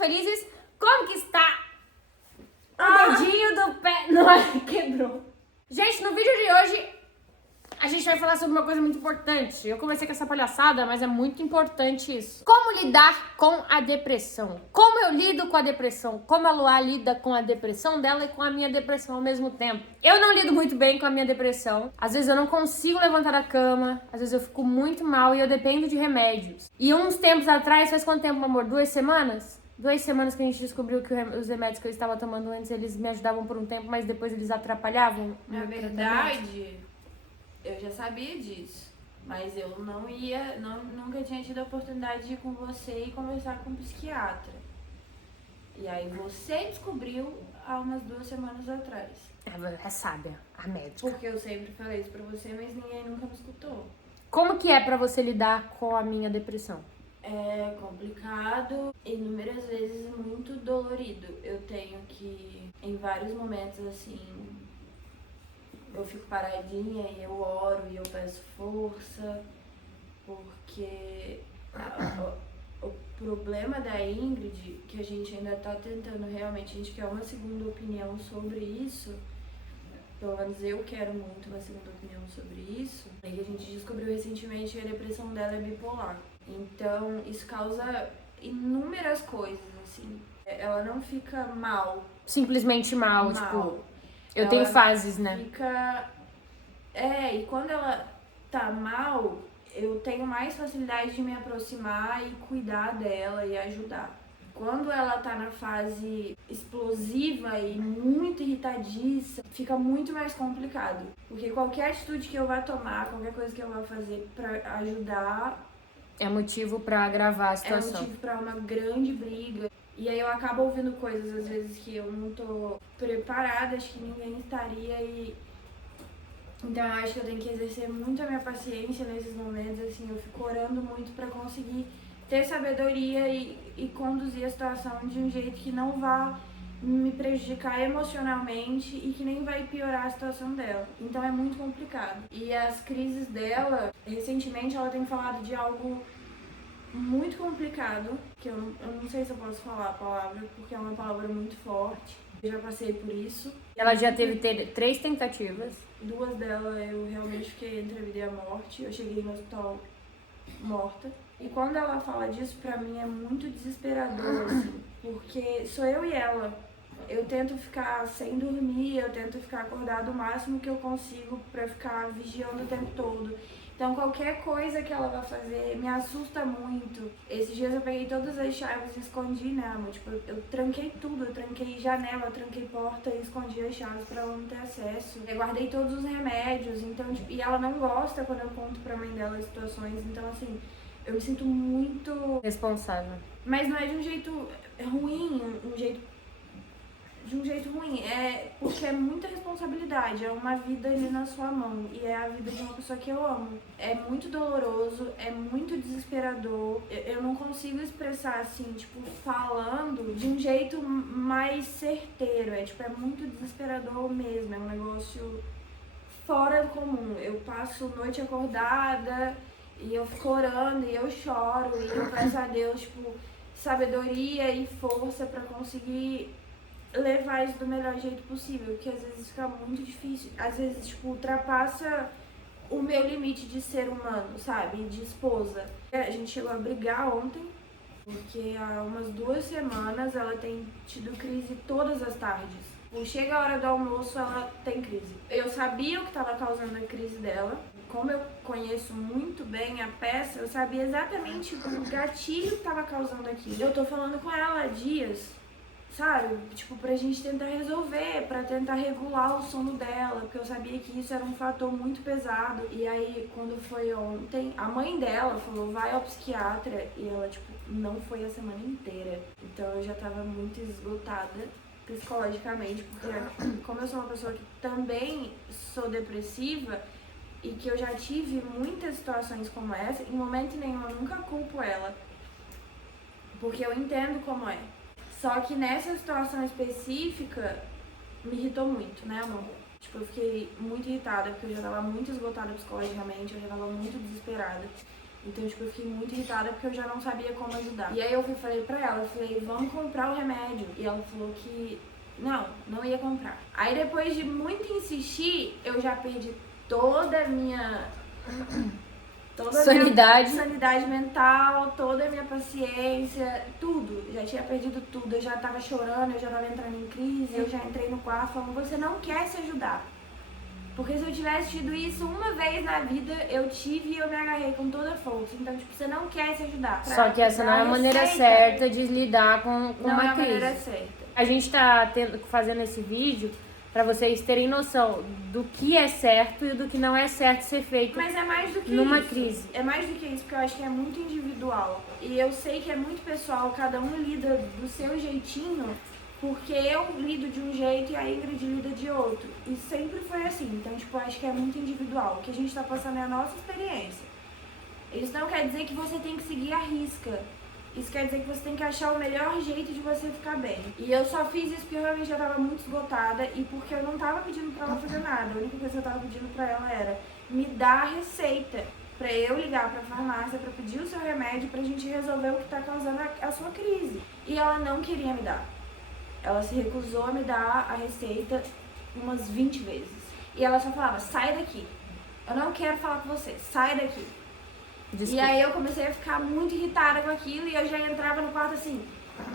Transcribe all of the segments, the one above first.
felizes. Como que está o dedinho do pé? Não, quebrou. Gente, no vídeo de hoje a gente vai falar sobre uma coisa muito importante. Eu comecei com essa palhaçada, mas é muito importante isso. Como lidar com a depressão? Como eu lido com a depressão? Como a Luá lida com a depressão dela e com a minha depressão ao mesmo tempo? Eu não lido muito bem com a minha depressão. Às vezes eu não consigo levantar da cama. Às vezes eu fico muito mal e eu dependo de remédios. E uns tempos atrás, faz quanto tempo, amor? 2 semanas? 2 semanas que a gente descobriu que os remédios que eu estava tomando antes, eles me ajudavam por um tempo, mas depois eles atrapalhavam. Na verdade, eu já sabia disso, mas eu nunca tinha tido a oportunidade de ir com você e conversar com um psiquiatra. E aí você descobriu há umas 2 semanas atrás. É sábia, a médica. Porque eu sempre falei isso pra você, mas ninguém nunca me escutou. Como que é pra você lidar com a minha depressão? É complicado, inúmeras vezes muito dolorido. Eu tenho que, em vários momentos, assim, eu fico paradinha e eu oro e eu peço força, porque o problema da Ingrid, que a gente ainda tá tentando realmente, a gente quer uma segunda opinião sobre isso, pelo menos eu quero muito uma segunda opinião sobre isso, é que a gente descobriu recentemente que a depressão dela é bipolar. Então, isso causa inúmeras coisas, assim. Ela não fica mal. Simplesmente mal. Tipo, eu tenho fases, né? E quando ela tá mal, eu tenho mais facilidade de me aproximar e cuidar dela e ajudar. Quando ela tá na fase explosiva e muito irritadiça, fica muito mais complicado. Porque qualquer atitude que eu vá tomar, qualquer coisa que eu vá fazer pra ajudar, é motivo pra agravar a situação. É motivo pra uma grande briga. E aí eu acabo ouvindo coisas, às vezes, que eu não tô preparada, acho que ninguém estaria e... Então eu acho que eu tenho que exercer muito a minha paciência nesses momentos, assim, eu fico orando muito pra conseguir ter sabedoria e conduzir a situação de um jeito que não vá me prejudicar emocionalmente e que nem vai piorar a situação dela. Então é muito complicado. E as crises dela, recentemente ela tem falado de algo muito complicado, que eu não sei se eu posso falar a palavra, porque é uma palavra muito forte. Eu já passei por isso. Ela já teve 3 tentativas. 2 delas eu realmente fiquei entre a vida e a morte. Eu cheguei no hospital morta. E quando ela fala disso, pra mim é muito desesperador, assim, porque sou eu e ela. Eu tento ficar sem dormir, eu tento ficar acordada o máximo que eu consigo pra ficar vigiando o tempo todo. Então qualquer coisa que ela vai fazer me assusta muito. Esses dias eu peguei todas as chaves e escondi nela. Tipo, eu tranquei tudo, eu tranquei janela, eu tranquei porta e escondi as chaves pra ela não ter acesso. Eu guardei todos os remédios, então, tipo, e ela não gosta quando eu conto pra mãe dela as situações, então assim, eu me sinto muito responsável. Mas não é de um jeito ruim, de um jeito ruim, é porque é muita responsabilidade, é uma vida ali na sua mão e é a vida de uma pessoa que eu amo. É muito doloroso, é muito desesperador, eu não consigo expressar assim, tipo, falando de um jeito mais certeiro, é muito desesperador mesmo, é um negócio fora do comum. Eu passo noite acordada e eu fico orando e eu choro e eu peço a Deus, tipo, sabedoria e força pra conseguir levar isso do melhor jeito possível, porque às vezes fica muito difícil, às vezes, tipo, ultrapassa o meu limite de ser humano, sabe, de esposa. A gente chegou a brigar ontem, porque há umas 2 semanas ela tem tido crise todas as tardes. Chega a hora do almoço, ela tem crise. Eu sabia o que estava causando a crise dela. Como eu conheço muito bem a peça, eu sabia exatamente o gatilho que estava causando aquilo. Eu tô falando com ela há dias, sabe? Tipo, pra gente tentar resolver, pra tentar regular o sono dela, porque eu sabia que isso era um fator muito pesado. E aí, quando foi ontem, a mãe dela falou, vai ao psiquiatra, e ela, tipo, não foi a semana inteira. Então eu já tava muito esgotada psicologicamente, porque como eu sou uma pessoa que também sou depressiva e que eu já tive muitas situações como essa, em momento nenhum eu nunca culpo ela, porque eu entendo como é. Só que nessa situação específica me irritou muito, né, amor? Tipo, eu fiquei muito irritada, porque eu já tava muito esgotada psicologicamente, eu já tava muito desesperada. Então, tipo, eu fiquei muito irritada porque eu já não sabia como ajudar. E aí eu falei pra ela, eu falei, vamos comprar o remédio. E ela falou que não ia comprar. Aí depois de muito insistir, eu já perdi toda a minha... sanidade mental, toda a minha paciência, tudo. Já tinha perdido tudo, eu já tava chorando, eu já tava entrando em crise, eu já entrei no quarto falando, você não quer se ajudar. Porque se eu tivesse tido isso uma vez na vida, eu tive e eu me agarrei com toda a força. Então, tipo, você não quer se ajudar. Só que essa não é a maneira certa de lidar com uma crise. Não é a maneira certa. A gente tá fazendo esse vídeo pra vocês terem noção do que é certo e do que não é certo ser feito. Mas é mais do que numa isso. crise. É mais do que isso, porque eu acho que é muito individual. E eu sei que é muito pessoal, cada um lida do seu jeitinho, porque eu lido de um jeito e a Ingrid lida de outro. E sempre foi assim. Então, tipo, eu acho que é muito individual. O que a gente tá passando é a nossa experiência. Isso não quer dizer que você tem que seguir a risca. Isso quer dizer que você tem que achar o melhor jeito de você ficar bem. E eu só fiz isso porque eu realmente já tava muito esgotada e porque eu não tava pedindo pra ela fazer nada. A única coisa que eu tava pedindo pra ela era me dar a receita pra eu ligar pra farmácia, pra pedir o seu remédio, pra gente resolver o que tá causando a sua crise. E ela não queria me dar. Ela se recusou a me dar a receita umas 20 vezes. E ela só falava, sai daqui. Eu não quero falar com você, sai daqui. Desculpa. E aí eu comecei a ficar muito irritada com aquilo e eu já entrava no quarto assim,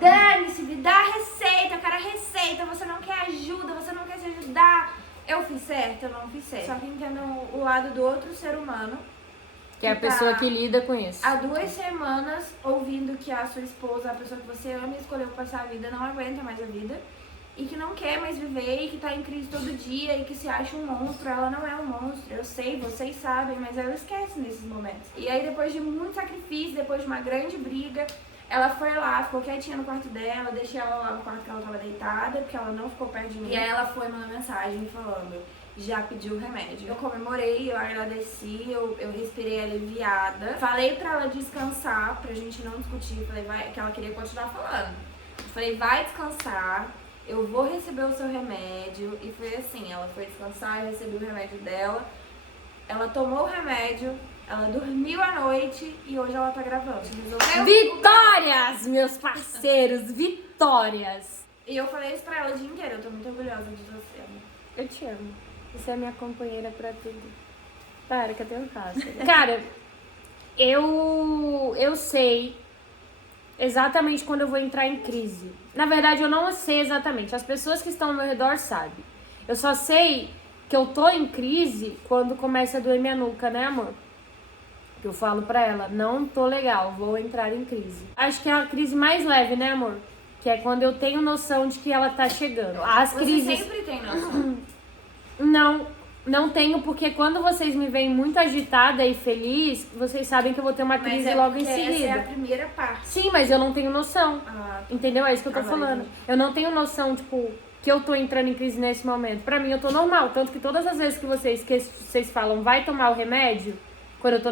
dane-se, me dá a receita, eu quero a receita, você não quer ajuda, você não quer se ajudar. Eu fiz certo? Eu não fiz certo. Só que entendam o lado do outro ser humano. Que é a pessoa que lida com isso. Há 2 semanas ouvindo que a sua esposa, a pessoa que você ama e escolheu passar a vida, não aguenta mais a vida. E que não quer mais viver e que tá em crise todo dia e que se acha um monstro. Ela não é um monstro, eu sei, vocês sabem, mas ela esquece nesses momentos. E aí depois de muito sacrifício, depois de uma grande briga, ela foi lá, ficou quietinha no quarto dela, deixei ela lá no quarto que ela tava deitada, porque ela não ficou perto de mim. E aí ela foi mandando mensagem falando, já pediu o remédio. Eu comemorei, eu agradeci, eu respirei aliviada. Falei pra ela descansar, pra gente não discutir, falei que ela queria continuar falando. Falei, vai descansar. Eu vou receber o seu remédio. E foi assim, ela foi descansar, eu recebi o remédio dela. Ela tomou o remédio, ela dormiu à noite e hoje ela tá gravando. Vitórias, meus parceiros, vitórias! E eu falei isso pra ela o dia inteiro, eu tô muito orgulhosa de você, amor. Eu te amo. Você é minha companheira pra tudo. Para, que eu tenho casa. Cara, eu sei exatamente quando eu vou entrar em crise. Na verdade, eu não sei exatamente. As pessoas que estão ao meu redor sabem. Eu só sei que eu tô em crise quando começa a doer minha nuca, né, amor? Que eu falo pra ela, não tô legal, vou entrar em crise. Acho que é a crise mais leve, né, amor? Que é quando eu tenho noção de que ela tá chegando. As crises... Você sempre tem noção. Não tenho, porque quando vocês me veem muito agitada e feliz, vocês sabem que eu vou ter uma crise logo em seguida. Essa é a primeira parte. Sim, mas eu não tenho noção. Entendeu? É isso que eu tô falando. Eu não tenho noção, tipo, que eu tô entrando em crise nesse momento. Pra mim, eu tô normal. Tanto que todas as vezes que vocês falam, vai tomar o remédio, quando eu tô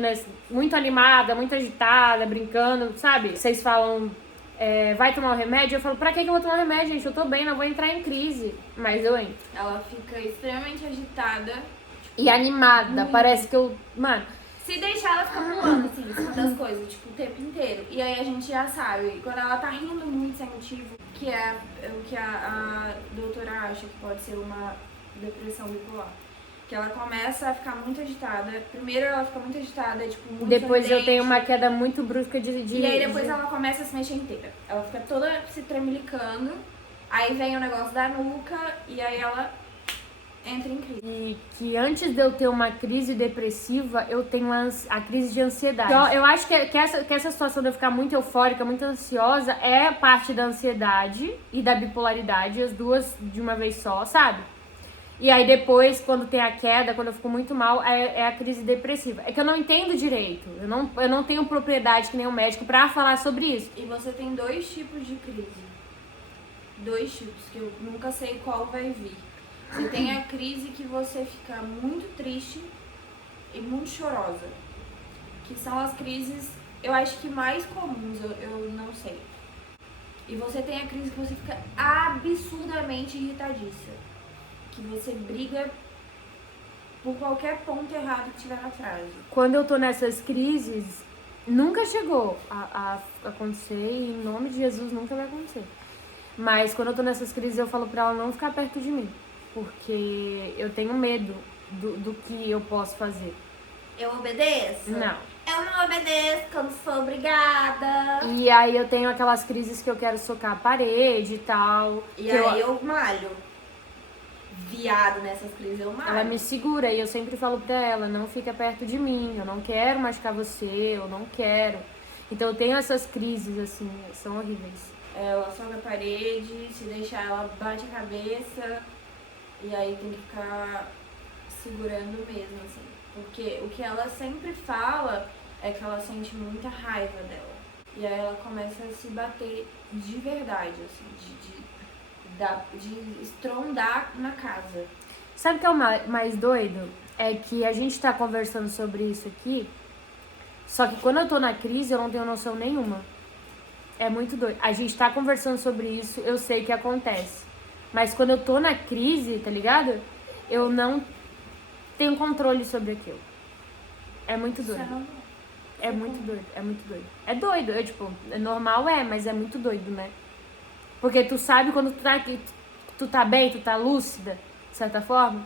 muito animada, muito agitada, brincando, sabe? Vocês falam, vai tomar o remédio? Eu falo, pra que eu vou tomar o remédio, gente? Eu tô bem, não vou entrar em crise. Mas eu entro. Ela fica extremamente agitada. E animada. Parece que eu... Mano... Se deixar, ela fica pulando, assim, em cima das coisas, tipo, o tempo inteiro. E aí a gente já sabe, quando ela tá rindo muito sem motivo, que é o que a doutora acha que pode ser uma depressão bipolar. Que ela começa a ficar muito agitada. Primeiro ela fica muito agitada, tipo, muito depois sorridente. Eu tenho uma queda muito brusca de... E aí depois ela começa a se mexer inteira. Ela fica toda se tremelicando. Aí vem o negócio da nuca e aí ela entra em crise. E que antes de eu ter uma crise depressiva, eu tenho a crise de ansiedade. Então, eu acho que essa situação de eu ficar muito eufórica, muito ansiosa, é parte da ansiedade e da bipolaridade, as duas de uma vez só, sabe? E aí depois, quando tem a queda, quando eu fico muito mal, é a crise depressiva. É que eu não entendo direito. Eu não tenho propriedade que nem um médico pra falar sobre isso. E você tem 2 tipos de crise. 2 tipos, que eu nunca sei qual vai vir. Você tem a crise que você fica muito triste e muito chorosa. Que são as crises, eu acho que mais comuns, eu não sei. E você tem a crise que você fica absurdamente irritadiça. Que você briga por qualquer ponto errado que tiver na frase. Quando eu tô nessas crises, Nunca chegou a acontecer e em nome de Jesus nunca vai acontecer. Mas quando eu tô nessas crises eu falo pra ela não ficar perto de mim. Porque eu tenho medo do que eu posso fazer. Eu obedeço? Não. Eu não obedeço quando sou obrigada. E aí eu tenho aquelas crises que eu quero socar a parede e tal. E aí eu malho. Viado nessas crises eu malho. Ela me segura e eu sempre falo pra ela, não fica perto de mim, eu não quero machucar você, eu não quero. Então eu tenho essas crises, assim, são horríveis. Ela sobe a parede, se deixar ela bate a cabeça. E aí tem que ficar segurando mesmo, assim. Porque o que ela sempre fala é que ela sente muita raiva dela. E aí ela começa a se bater de verdade, assim, de estrondar na casa. Sabe o que é o mais doido? É que a gente tá conversando sobre isso aqui, só que quando eu tô na crise eu não tenho noção nenhuma. É muito doido. A gente tá conversando sobre isso, eu sei que acontece. Mas quando eu tô na crise, tá ligado? Eu não tenho controle sobre aquilo. É muito doido. É muito doido, é muito doido. É doido, é normal, mas é muito doido, né? Porque tu sabe quando tu tá bem, tu tá lúcida, de certa forma.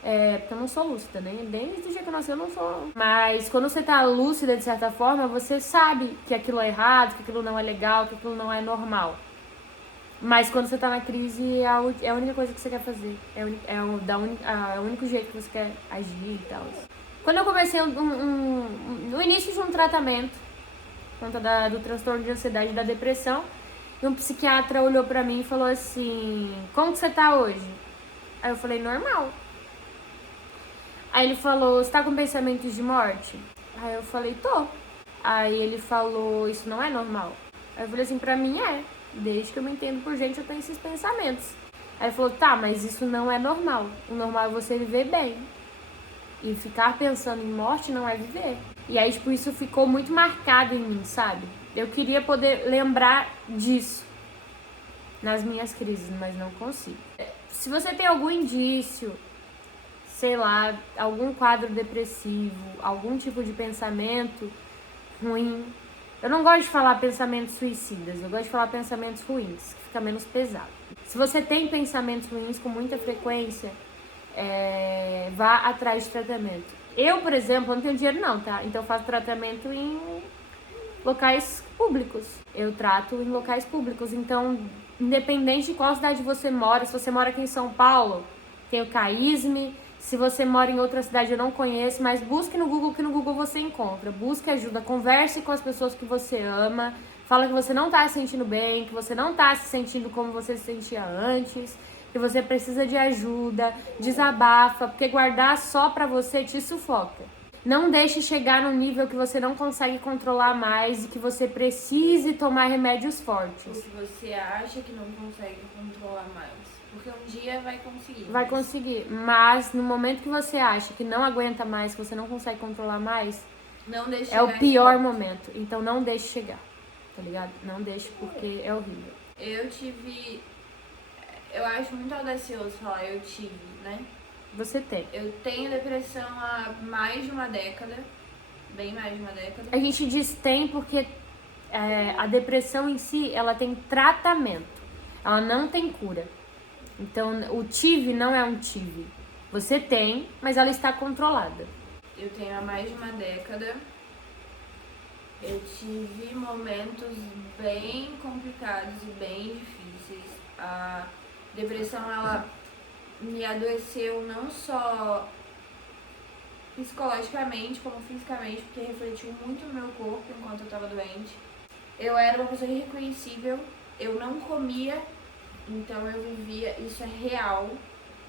Porque eu não sou lúcida, né? Desde o dia que eu nasci eu não sou. Mas quando você tá lúcida, de certa forma, você sabe que aquilo é errado, que aquilo não é legal, que aquilo não é normal. Mas quando você tá na crise, é a única coisa que você quer fazer. É o único jeito que você quer agir e tal. Quando eu comecei no início de um tratamento, por conta do transtorno de ansiedade e da depressão, e um psiquiatra olhou pra mim e falou assim, como que você tá hoje? Aí eu falei, normal. Aí ele falou, você tá com pensamentos de morte? Aí eu falei, tô. Aí ele falou, isso não é normal. Aí eu falei assim, pra mim é. Desde que eu me entendo por gente, eu tenho esses pensamentos. Aí ele falou, tá, mas isso não é normal. O normal é você viver bem. E ficar pensando em morte não é viver. E aí, tipo, isso ficou muito marcado em mim, sabe? Eu queria poder lembrar disso nas minhas crises, mas não consigo. Se você tem algum indício, sei lá, algum quadro depressivo, algum tipo de pensamento ruim. Eu não gosto de falar pensamentos suicidas, eu gosto de falar pensamentos ruins, que fica menos pesado. Se você tem pensamentos ruins com muita frequência, vá atrás de tratamento. Eu, por exemplo, não tenho dinheiro não, tá? Então eu faço tratamento em locais públicos. Eu trato em locais públicos. Então, independente de qual cidade você mora, se você mora aqui em São Paulo, tem o CAISME. Se você mora em outra cidade, eu não conheço, mas busque no Google, que no Google você encontra. Busque ajuda, converse com as pessoas que você ama. Fala que você não tá se sentindo bem, que você não tá se sentindo como você se sentia antes, que você precisa de ajuda, desabafa, porque guardar só pra você te sufoca. Não deixe chegar num nível que você não consegue controlar mais e que você precise tomar remédios fortes. Porque você acha que não consegue controlar mais. Porque um dia vai conseguir. Vai conseguir, mas no momento que você acha que não aguenta mais, que você não consegue controlar mais, não deixe é o pior momento. Então não deixe chegar, tá ligado? Não deixe, porque é horrível. Eu acho muito audacioso falar eu tive, né? Você tem. Eu tenho depressão há mais de uma década, bem mais de uma década. A gente diz tem porque a depressão em si, ela tem tratamento, ela não tem cura. Então, o TIV não é um TIV. Você tem, mas ela está controlada. Eu tenho há mais de uma década. Eu tive momentos bem complicados e bem difíceis. A depressão, ela me adoeceu não só psicologicamente, como fisicamente, porque refletiu muito no meu corpo enquanto eu estava doente. Eu era uma pessoa irreconhecível, eu não comia. Então eu vivia, isso é real,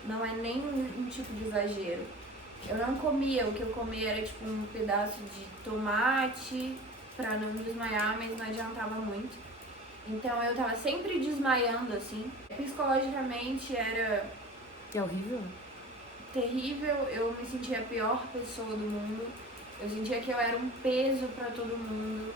não é nem um tipo de exagero. Eu não comia, o que eu comia era tipo um pedaço de tomate pra não desmaiar, mas não adiantava muito. Então eu tava sempre desmaiando assim. Psicologicamente era... É horrível? Terrível, eu me sentia a pior pessoa do mundo. Eu sentia que eu era um peso pra todo mundo.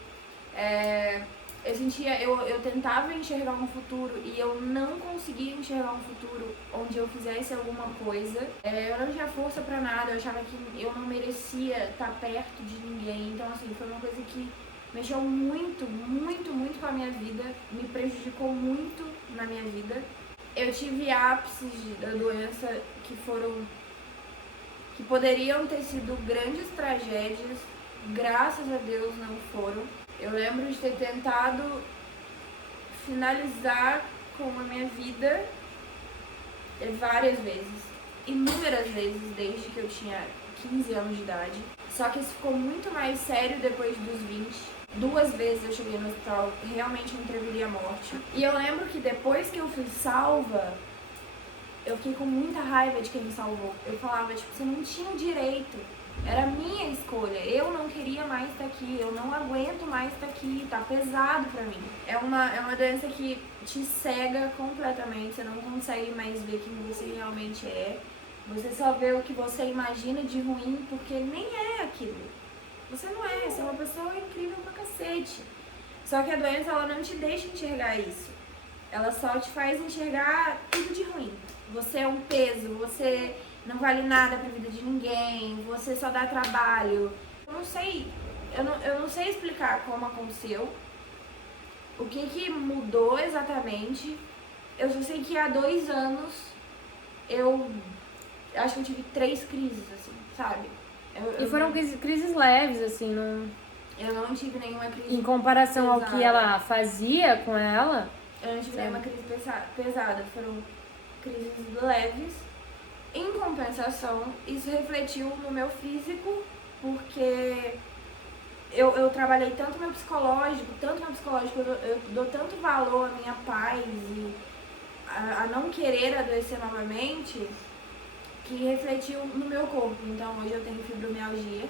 Eu tentava enxergar um futuro e eu não conseguia enxergar um futuro onde eu fizesse alguma coisa. Eu não tinha força pra nada, eu achava que eu não merecia estar perto de ninguém. Então, assim, foi uma coisa que mexeu muito, muito, muito com a minha vida, me prejudicou muito na minha vida. Eu tive ápices da doença que poderiam ter sido grandes tragédias, graças a Deus não foram. Eu lembro de ter tentado finalizar com a minha vida várias vezes, inúmeras vezes, desde que eu tinha 15 anos de idade. Só que isso ficou muito mais sério depois dos 20. 2 vezes eu cheguei no hospital, realmente me entreguei à morte. E eu lembro que depois que eu fui salva, eu fiquei com muita raiva de quem me salvou. Eu falava, tipo, você não tinha o direito. Era minha escolha. Eu não queria mais estar aqui. Eu não aguento mais estar aqui. Tá pesado pra mim. É uma doença que te cega completamente. Você não consegue mais ver quem você realmente é. Você só vê o que você imagina de ruim, porque nem é aquilo. Você não é. Você é uma pessoa incrível pra cacete. Só que a doença, ela não te deixa enxergar isso. Ela só te faz enxergar tudo de ruim. Você é um peso, você não vale nada pra vida de ninguém, você só dá trabalho. Eu não sei explicar como aconteceu, o que mudou exatamente. Eu só sei que há 2 anos eu acho que eu tive 3 crises, assim, sabe? E foram crises leves, assim, não... Eu não tive nenhuma crise Em comparação pesada. ao que ela fazia com ela... Eu não tive nenhuma crise pesada, foram crises leves. Em compensação, isso refletiu no meu físico, porque eu trabalhei tanto meu psicológico, eu dou tanto valor à minha paz e a não querer adoecer novamente, que refletiu no meu corpo. Então hoje eu tenho fibromialgia,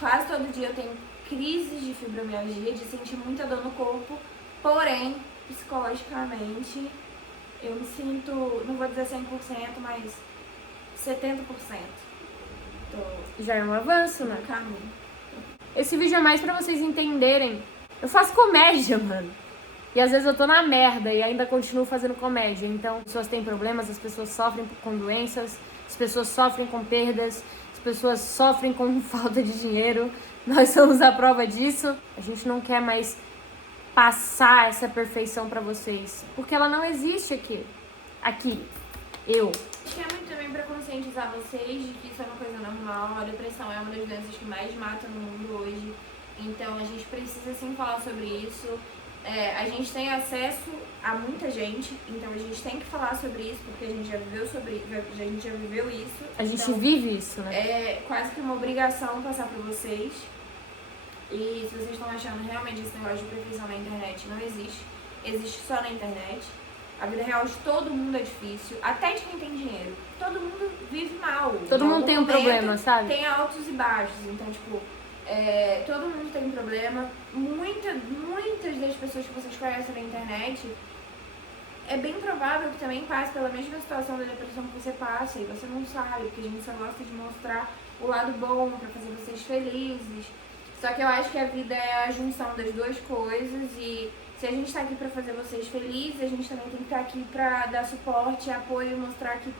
quase todo dia eu tenho crises de fibromialgia, de sentir muita dor no corpo, porém, psicologicamente, eu me sinto, não vou dizer 100%, mas 70%. Já é um avanço, né? No caminho. Esse vídeo é mais pra vocês entenderem. Eu faço comédia, mano. E às vezes eu tô na merda e ainda continuo fazendo comédia. Então, as pessoas têm problemas, as pessoas sofrem com doenças, as pessoas sofrem com perdas, as pessoas sofrem com falta de dinheiro. Nós somos a prova disso. A gente não quer mais passar essa perfeição pra vocês, porque ela não existe aqui. Eu. Acho que é muito também pra conscientizar vocês de que isso é uma coisa normal. A depressão é uma das doenças que mais mata no mundo hoje. Então a gente precisa sim falar sobre isso. A gente tem acesso a muita gente, então a gente tem que falar sobre isso, porque a gente já viveu isso. A gente então, vive isso, né? É quase que uma obrigação passar pra vocês. E se vocês estão achando realmente esse negócio de perfeição na internet, não existe. Existe só na internet. A vida real de todo mundo é difícil, até de quem tem dinheiro. Todo mundo vive mal. Todo mundo tem um problema, sabe? Tem altos e baixos. Então, tipo, todo mundo tem um problema. Muitas das pessoas que vocês conhecem na internet, é bem provável que também passe pela mesma situação da depressão que você passa. E você não sabe, porque a gente só gosta de mostrar o lado bom pra fazer vocês felizes. Só que eu acho que a vida é a junção das duas coisas e se a gente tá aqui pra fazer vocês felizes, a gente também tem que estar aqui pra dar suporte, apoio e mostrar que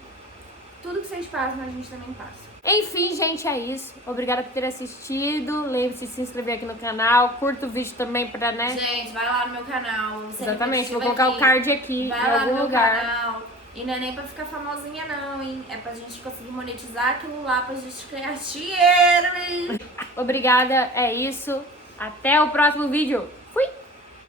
tudo que vocês passam, a gente também passa. Enfim, gente, é isso. Obrigada por ter assistido. Lembre-se de se inscrever aqui no canal. Curta o vídeo também pra, né? Gente, vai lá no meu canal. Exatamente, vou colocar o card aqui vai em lá algum no meu lugar. Canal. E não é nem pra ficar famosinha não, hein? É pra gente conseguir monetizar aquilo lá, pra gente ganhar dinheiro, hein? Obrigada, é isso. Até o próximo vídeo.